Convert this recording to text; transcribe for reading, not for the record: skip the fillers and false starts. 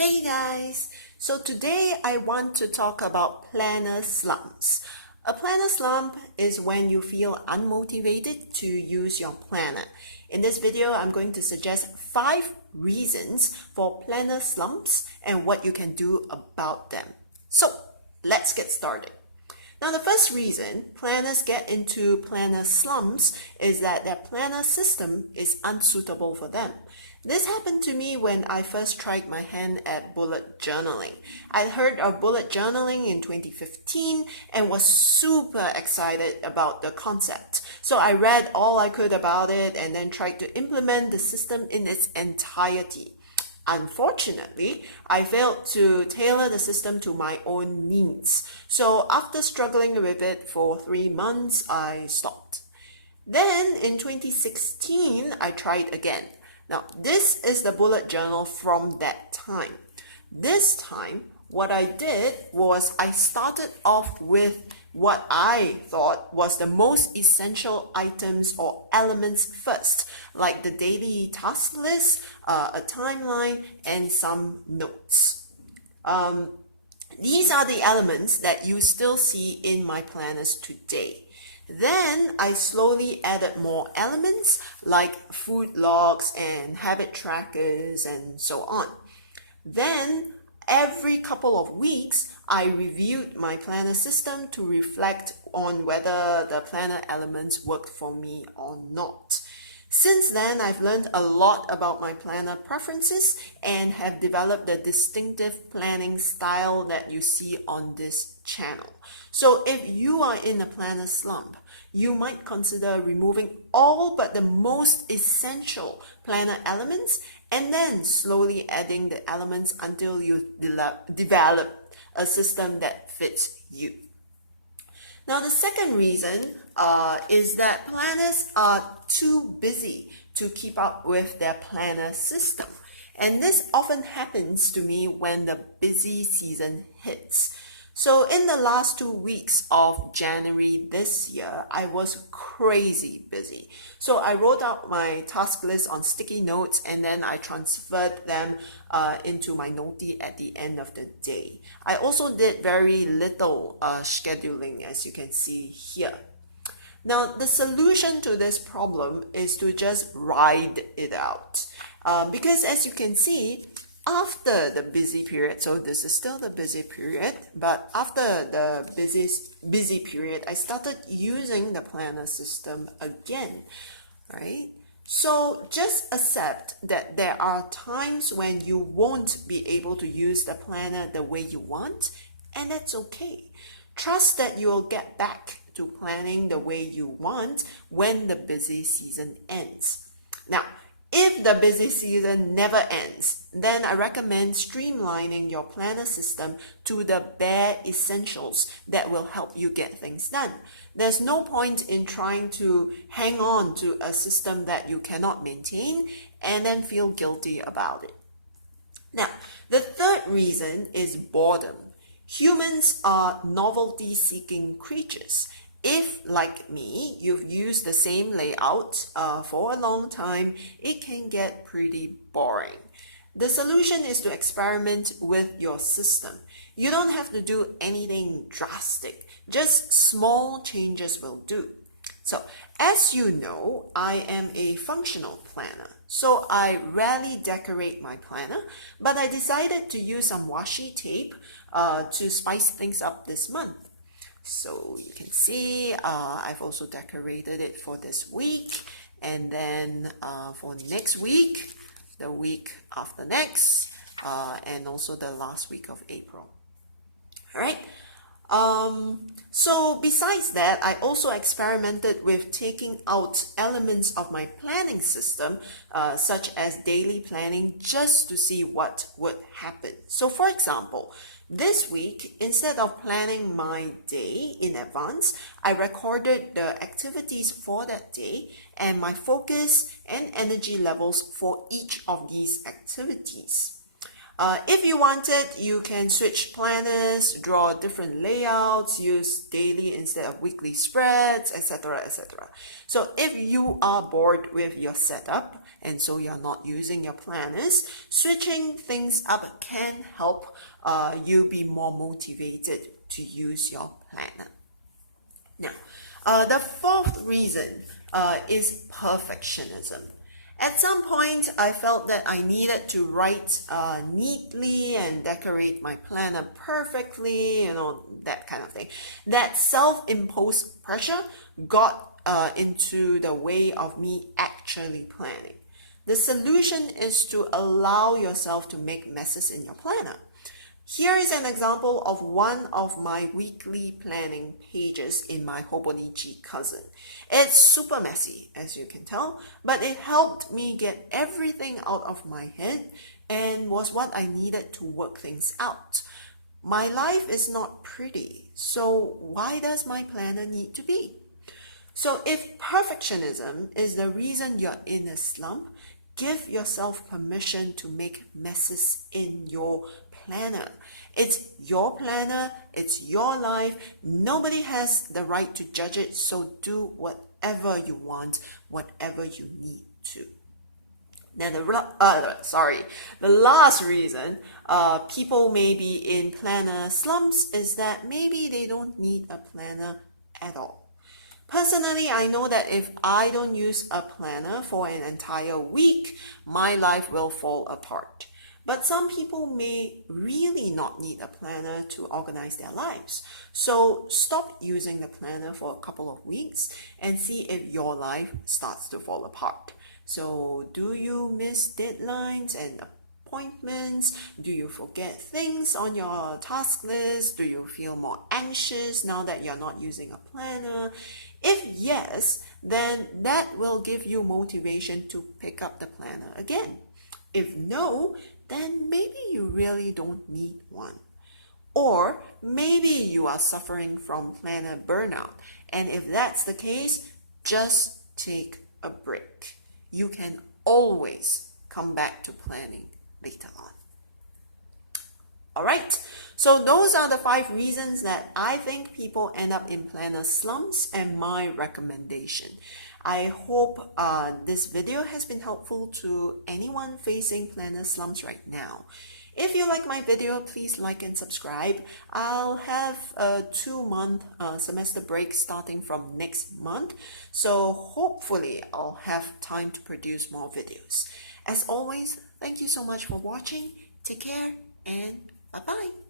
Hey guys! So today I want to talk about planner slumps. A planner slump is when you feel unmotivated to use your planner. In this video, I'm going to suggest 5 reasons for planner slumps and what you can do about them. So let's get started. Now, the first reason planners get into planner slumps is that their planner system is unsuitable for them. This happened to me when I first tried my hand at bullet journaling. I heard of bullet journaling in 2015 and was super excited about the concept. So I read all I could about it and then tried to implement the system in its entirety. Unfortunately, I failed to tailor the system to my own needs. So after struggling with it for 3 months, I stopped. Then in 2016, I tried again. Now, this is the bullet journal from that time. This time, what I did was I started off with what I thought was the most essential items or elements first, like the daily task list, a timeline, and some notes. These are the elements that you still see in my planners today. Then I slowly added more elements like food logs and habit trackers and so on. Then every couple of weeks, I reviewed my planner system to reflect on whether the planner elements worked for me or not. Since then, I've learned a lot about my planner preferences and have developed the distinctive planning style that you see on this channel. So if you are in a planner slump, you might consider removing all but the most essential planner elements and then slowly adding the elements until you develop a system that fits you. Now, the second reason is that planners are too busy to keep up with their planner system. And this often happens to me when the busy season hits. So in the last 2 weeks of January this year, I was crazy busy. So I wrote out my task list on sticky notes and then I transferred them into my notey at the end of the day. I also did very little scheduling, as you can see here. Now, the solution to this problem is to just ride it out. Because as you can see, after the busy period, so this is still the busy period, but after the busy period, I started using the planner system again, right? So just accept that there are times when you won't be able to use the planner the way you want, and that's okay. Trust that you'll get back to planning the way you want when the busy season ends. Now, if the busy season never ends, then I recommend streamlining your planner system to the bare essentials that will help you get things done. There's no point in trying to hang on to a system that you cannot maintain and then feel guilty about it. Now, the third reason is boredom. Humans are novelty-seeking creatures. If, like me, you've used the same layout for a long time, it can get pretty boring. The solution is to experiment with your system. You don't have to do anything drastic. Just small changes will do. So, as you know, I am a functional planner. So I rarely decorate my planner, but I decided to use some washi tape to spice things up this month. So you can see I've also decorated it for this week, and then for next week, the week after next, and also the last week of April. All right. So besides that, I also experimented with taking out elements of my planning system, such as daily planning, just to see what would happen. So for example, this week, instead of planning my day in advance, I recorded the activities for that day and my focus and energy levels for each of these activities. If you want it, you can switch planners, draw different layouts, use daily instead of weekly spreads, etc., etc. So if you are bored with your setup and so you're not using your planners, switching things up can help you be more motivated to use your planner. Now, the fourth reason is perfectionism. At some point, I felt that I needed to write neatly and decorate my planner perfectly, that kind of thing. That self-imposed pressure got into the way of me actually planning. The solution is to allow yourself to make messes in your planner. Here is an example of one of my weekly planning pages in my Hobonichi cousin. It's super messy, as you can tell, but it helped me get everything out of my head and was what I needed to work things out. My life is not pretty, so why does my planner need to be? So if perfectionism is the reason you're in a slump, give yourself permission to make messes in your planner. It's your planner, it's your life. Nobody has the right to judge it, so do whatever you want, whatever you need to. Now the last reason people may be in planner slumps is that maybe they don't need a planner at all. Personally, I know that if I don't use a planner for an entire week, my life will fall apart. But some people may really not need a planner to organize their lives. So stop using the planner for a couple of weeks and see if your life starts to fall apart. So do you miss deadlines and appointments? Do you forget things on your task list? Do you feel more anxious now that you're not using a planner? If yes, then that will give you motivation to pick up the planner again. If no, then maybe you really don't need one. Or maybe you are suffering from planner burnout. And if that's the case, just take a break. You can always come back to planning later on. Alright, so those are the 5 reasons that I think people end up in planner slumps and my recommendation. I hope this video has been helpful to anyone facing planner slumps right now. If you like my video, please like and subscribe. I'll have a 2-month semester break starting from next month, so hopefully I'll have time to produce more videos. As always, thank you so much for watching. Take care and bye-bye.